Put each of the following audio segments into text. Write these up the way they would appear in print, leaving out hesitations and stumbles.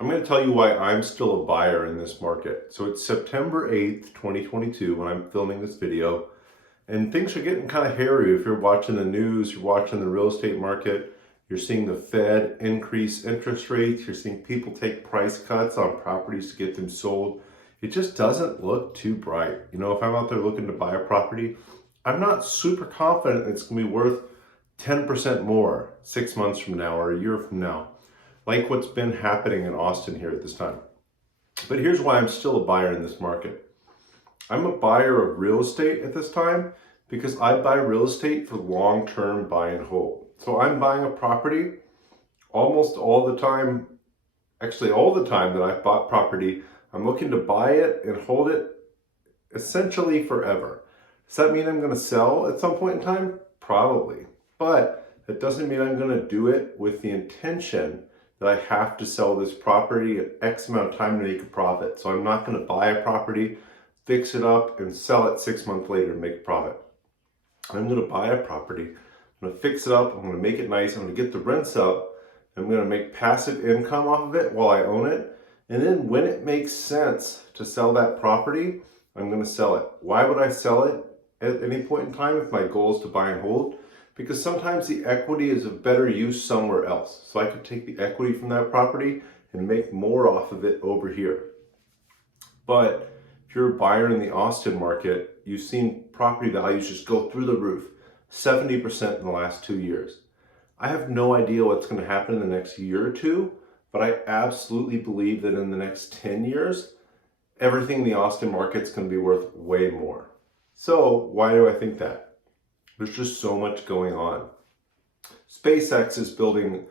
I'm going to tell you why I'm still a buyer in this market. So it's September 8th, 2022 when I'm filming this video, and things are getting kind of hairy. If you're watching the news, you're watching the real estate market, you're seeing the Fed increase interest rates, you're seeing people take price cuts on properties to get them sold. It just doesn't look too bright. If I'm out there looking to buy a property, I'm not super confident it's going to be worth 10% more 6 months from now or a year from now, like what's been happening in Austin here at this time. But here's why I'm still a buyer in this market. I'm a buyer of real estate at this time because I buy real estate for long-term buy and hold. So I'm buying a property almost all the time, actually all the time that I've bought property, I'm looking to buy it and hold it essentially forever. Does that mean I'm going to sell at some point in time? Probably. But it doesn't mean I'm going to do it with the intention that I have to sell this property in X amount of time to make a profit. So I'm not going to buy a property, fix it up, and sell it 6 months later and make a profit. I'm going to buy a property, I'm going to fix it up, I'm going to make it nice, I'm going to get the rents up, I'm going to make passive income off of it while I own it. And then when it makes sense to sell that property, I'm going to sell it. Why would I sell it at any point in time if my goal is to buy and hold? Because sometimes the equity is of better use somewhere else. So I could take the equity from that property and make more off of it over here. But if you're a buyer in the Austin market, you've seen property values just go through the roof, 70% in the last 2 years. I have no idea what's going to happen in the next year or two, but I absolutely believe that in the next 10 years, everything in the Austin market is going to be worth way more. So why do I think that? There's just so much going on. SpaceX is building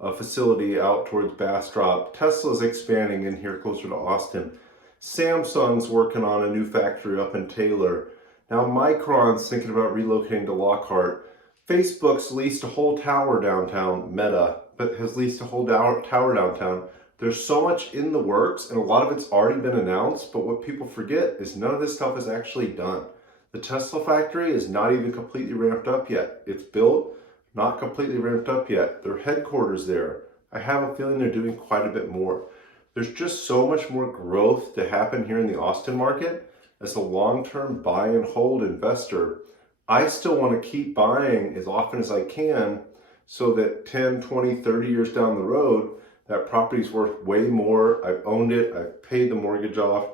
a facility out towards Bastrop. Tesla's expanding in here closer to Austin. Samsung's working on a new factory up in Taylor. Now Micron's thinking about relocating to Lockhart. Facebook's leased a whole tower downtown, Meta, but has leased a whole tower downtown. There's so much in the works, and a lot of it's already been announced, but what people forget is none of this stuff is actually done. The Tesla factory is not even completely ramped up yet. It's built, not completely ramped up yet. Their headquarters there, I have a feeling they're doing quite a bit more. There's just so much more growth to happen here in the Austin market. As a long-term buy and hold investor, I still want to keep buying as often as I can so that 10, 20, 30 years down the road, that property's worth way more. I've owned it, I've paid the mortgage off,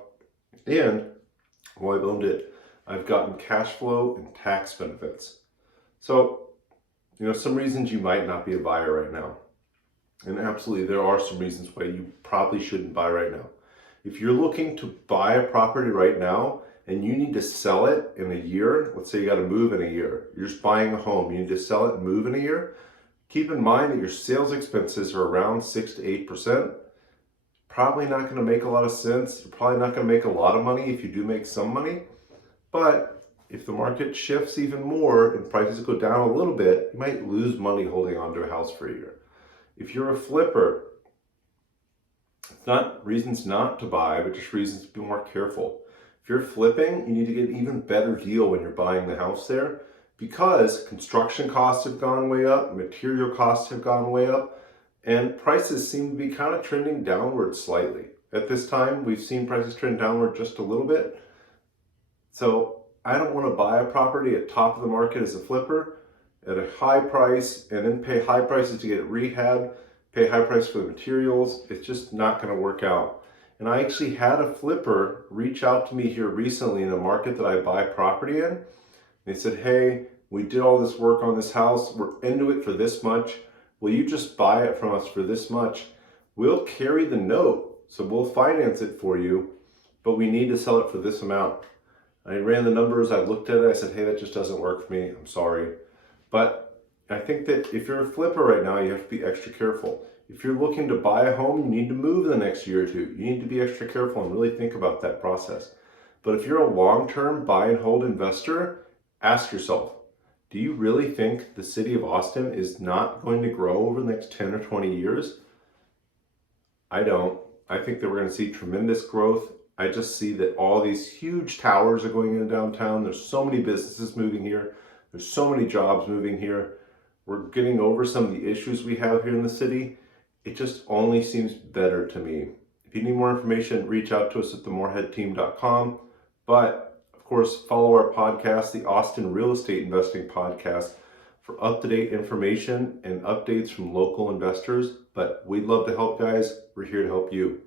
and while I've owned it, I've gotten cash flow and tax benefits. So, some reasons you might not be a buyer right now. And absolutely, there are some reasons why you probably shouldn't buy right now. If you're looking to buy a property right now and you need to sell it in a year, let's say you got to move in a year, you're just buying a home, you need to sell it and move in a year, keep in mind that your sales expenses are around 6 to 8%. Probably not going to make a lot of sense. You're probably not going to make a lot of money if you do make some money. But if the market shifts even more and prices go down a little bit, you might lose money holding onto a house for a year. If you're a flipper, it's not reasons not to buy, but just reasons to be more careful. If you're flipping, you need to get an even better deal when you're buying the house there, because construction costs have gone way up, material costs have gone way up, and prices seem to be kind of trending downward slightly. At this time, we've seen prices trend downward just a little bit. So I don't want to buy a property at top of the market as a flipper at a high price and then pay high prices to get it rehabbed, pay high price for the materials. It's just not going to work out. And I actually had a flipper reach out to me here recently in a market that I buy property in. They said, hey, we did all this work on this house. We're into it for this much. Will you just buy it from us for this much? We'll carry the note, so we'll finance it for you, but we need to sell it for this amount. I ran the numbers, I looked at it, I said, hey, that just doesn't work for me, I'm sorry. But I think that if you're a flipper right now, you have to be extra careful. If you're looking to buy a home, you need to move in the next year or two. You need to be extra careful and really think about that process. But if you're a long-term buy and hold investor, ask yourself, do you really think the city of Austin is not going to grow over the next 10 or 20 years? I don't. I think that we're going to see tremendous growth. I just see that all these huge towers are going in downtown. There's so many businesses moving here. There's so many jobs moving here. We're getting over some of the issues we have here in the city. it just only seems better to me. If you need more information, reach out to us at themoreheadteam.com. But of course, follow our podcast, the Austin Real Estate Investing Podcast, for up-to-date information and updates from local investors. But we'd love to help, guys. We're here to help you.